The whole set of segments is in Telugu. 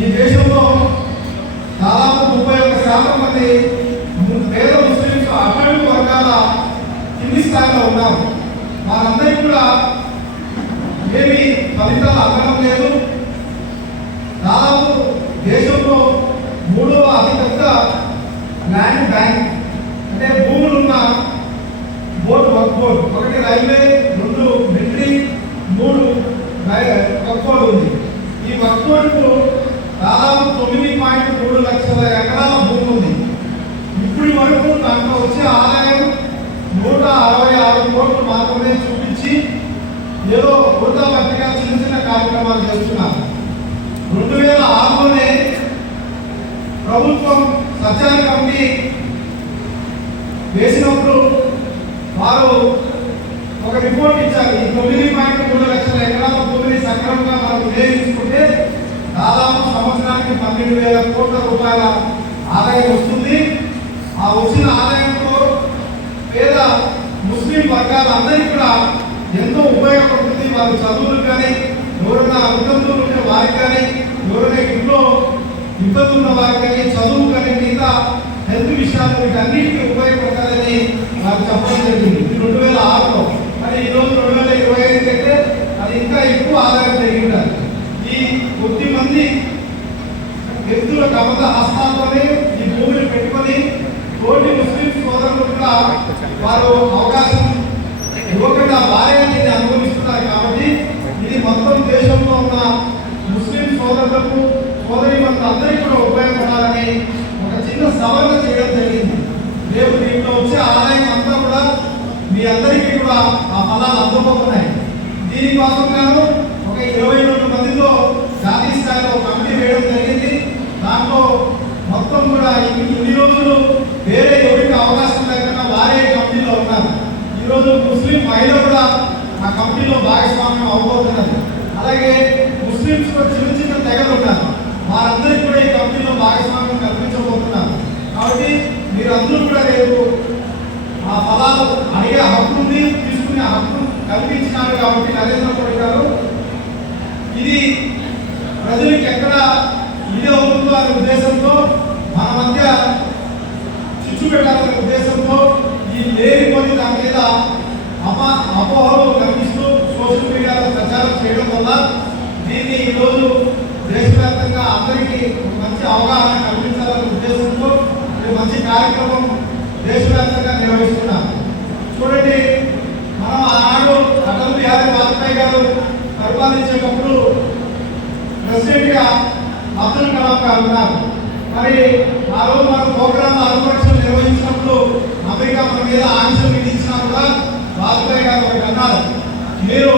ఈ దేశంలో దాదాపు 31% మంది పేద ముస్లింస్ అట్టడుగు వర్గాల కింది స్థాయిలో ఉన్నారు. వారందరికీ కూడా ఏమి ఫలితాలు అందడం లేదు. దాదాపు దేశంలో 3వ అతిపెద్ద ల్యాండ్ బ్యాంక్ అంటే భూములున్న బోర్డు, వర్క్ బోర్డు, 1 రైల్వే, 2 మిలిటరీ, 3 వర్క్ బోర్డు ఉంది. ఈ వర్క్ బోర్డుకు దాదాపు 9.3 లక్షల ఎకరాల భూమి ఉంది. ఇప్పటి వరకు దాంట్లో వచ్చే ఆదాయం 166 కోట్లు మాత్రమే చూపించి ఏదో వృధాభర్తిగా చిన్న చిన్న కార్యక్రమాలు చేస్తున్నారు. 2006లోనే ప్రభుత్వం సత్యాన కమిటీ వేసినప్పుడు వారు ఒక రిపోర్ట్ ఇచ్చారు. ఈ 9.3 లక్షల ఎకరాల భూమిని సక్రమంగా మనం వినియోగించుకుంటే దాదాపు సంవత్సరానికి 12,000 కోట్ల రూపాయల ఆదాయం వస్తుంది. ఆ వచ్చిన ఆదాయంతో పేద ముస్లిం వర్గాలందరికీ కూడా ఎంతో ఉపయోగపడుతుంది. వారి చదువులు కానీ, ఎవరైనా ఇబ్బందులు ఉంటే వారికి కానీ, ఎవరైనా ఇంట్లో ఇబ్బందులు ఉన్న వారికి కానీ, చదువు కానీ, మిగతా హెల్త్ విషయాలు వీటన్నిటికీ ఉపయోగపడతారని వారు చెప్పడం జరిగింది 2006లో. కానీ ఈరోజు 2025 అయితే అది ఇంకా ఎక్కువ ఆదాయం పెరిగింటారు. ఈ కొద్ది మంది వ్యక్తుల కమత హస్తాలతోనే ఈ భూమిని పెట్టుకొని తోటి ముస్లిం సోదరులు కూడా వారు అవకాశం ఇవ్వకుండా వారేది అనుభవిస్తున్నారు. కాబట్టి ఇది మొత్తం దేశంలో ఉన్న ముస్లిం సోదరులకు, సోదరీమణులందరికీ కూడా ఉపయోగపడాలని ఒక చిన్న సవరణ చేయడం జరిగింది. రేపు దీంట్లో వచ్చే ఆదాయం అంతా కూడా మీ అందరికీ కూడా ఆ ఫలాలు అందబోతున్నాయి. దీనికోసం గాను ఒక 22 మందితో జాతీయ స్థాయిలో కమిటీ వేయడం జరిగింది. దాంట్లో మొత్తం కూడా ఇన్ని రోజులు వేరే ఎవరికి అవకాశం లేకుండా వారే కమిటీలో ఉన్నారు. ఈరోజు ముస్లిం మహిళ కూడా ఆ కమిటీలో భాగస్వామ్యం అవబోతున్నారు. అలాగే ముస్లింస్ చిన్న చిన్న తెగలు ఉన్నారు, వారందరికీ కూడా ఈ కమిటీలో భాగస్వామ్యం కల్పించబోతున్నారు. కాబట్టి మీరందరూ కూడా రేపు ఆ ఫలాలు అడిగే హక్కు ఉంది, తీసుకునే హక్కు కల్పించినారు. కాబట్టి నరేంద్ర మోడీ గారు ఇది ప్రజలకు ఎక్కడ ఇది అవుతుందో అనే ఉద్దేశంతో, మన మధ్య చిచ్చు పెట్టాలనే ఉద్దేశంతో ఈ లేనిపోయి దాని మీద అపోహలు కల్పిస్తూ సోషల్ మీడియాలో ప్రచారం చేయడం వల్ల దీన్ని ఈరోజు దేశవ్యాప్తంగా అందరికీ మంచి అవగాహన కల్పించాలనే ఉద్దేశంతో మంచి కార్యక్రమం దేశవ్యాప్తంగా నిర్వహిస్తున్నాం. చూడండి, మనం ఆనాడు అటల్ బిహారీ వాజ్పేయి గారు పరిపాలించేటప్పుడు ప్రెసిడెంట్ గా అబ్దుల్ కలాం గారు ఉన్నారు. మరి ఆ రోజు మనం ప్రోగ్రాంలో అణుపరీక్షలు నిర్వహించినప్పుడు అమెరికా మన మీద ఆంక్షలు విధించినా కూడా వాజ్పేయి గారు ఒకటి అన్నారు, మీరు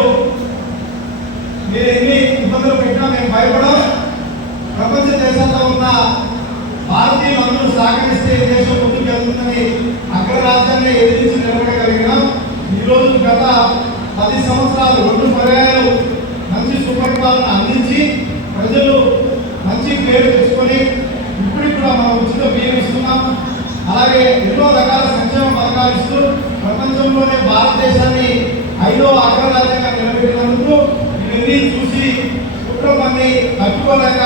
ఎన్ని ఇబ్బందులు పెట్టినా మేము భయపడం, ప్రపంచ దేశాల్లో ఉన్న భారతీయులందరూ సహకరిస్తే దేశం ముందుకు వెళ్తుందని అగ్రరాజ్యాన్ని ఎదిరించి నిలబడగలిగినాం. ఈరోజు గత 10 సంవత్సరాలు 2 పర్యాయాలు మంచి సుపరిపాలన అందించి ప్రజలు మంచి పేరు తెచ్చుకొని ఇప్పటికి కూడా మనం ఉచిత బియ్యం ఇస్తున్నాం. అలాగే ఎన్నో రకాల సంక్షేమ పథకాలు ఇస్తూ ప్రపంచంలోనే భారతదేశాన్ని 5వ అగ్రరాజ్యంగా నిలబెట్టినందుకు ఇవన్నీ చూసి కుట్రలన్నీ తట్టుకోలేక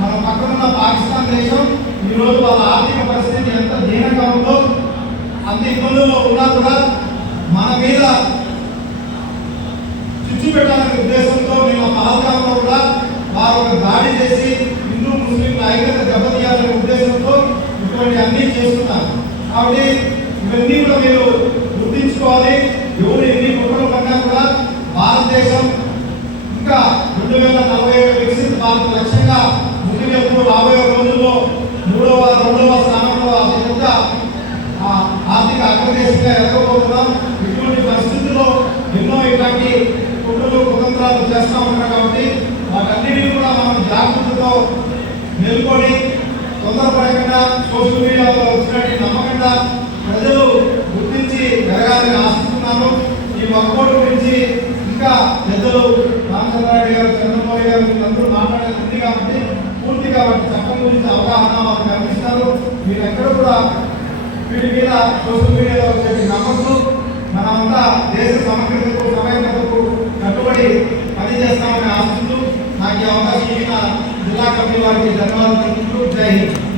మన పక్కనున్న పాకిస్తాన్ దేశం ఈరోజు వాళ్ళ ఆర్థిక పరిస్థితి ఎంత దీనంగా ఉందో, అంత ఇబ్బందుల్లో ఉన్నా కూడా మన మీద చిచ్చు పెట్టాలనే ఉద్దేశంతో మేము పహల్గాంలో కూడా వారు ఒక దాడి చేసి హిందూ ముస్లింల ఐక్యత దెబ్బతీయాలనే ఉద్దేశంతో ఇటువంటి అన్నీ చేస్తున్నారు. కాబట్టి ఇవన్నీ కూడా మీరు గుర్తించుకోవాలి. ఎవరు ఎన్ని కుట్రలు పడినా కూడా భారతదేశం ఇంకా 2040 వికసిత భారత లక్ష్యంగా ముందుకెళ్తూ రాబోయే రోజుల్లో 2వ స్థానంలో అత్యంత ఆర్థిక అగ్రదేశంగా ఎదగబోతున్నాం. ఇటువంటి పరిస్థితుల్లో ఎన్నో ఇలాంటి కుట్రలు కుతంత్రాలు చేస్తూ ఉన్నారు. కాబట్టి వాటన్నిటిని కూడా మనం జాగ్రత్తతో మేల్కొని తొందరపడకుండా సోషల్ మీడియాలో వచ్చినట్టు నమ్మకుండా ప్రజలు గుర్తించి జరగాలని ఆశిస్తున్నాను. ఈ వర్కౌట్ గురించి ఇంకా పెద్దలు రామచంద్రారెడ్డి గారు, చంద్రబాబు గారు వీళ్ళందరూ మాట్లాడేది ఉంది కాబట్టి పూర్తిగా వాటి చట్టం గురించి అవగాహన వాళ్ళు కల్పిస్తారు. మీరు ఎక్కడ కూడా వీటి మీద సోషల్ మీడియాలో వచ్చే నమ్మకం మనమంతా దేశ సమగ్రతకు సమైక్యతకు కట్టుబడి పనిచేస్తామని ఆశిస్తూ నాకు ఈ అవకాశం జిల్లా కమిటీ వారికి ధన్యవాదాలు తెలుపుతూ జై హింద్.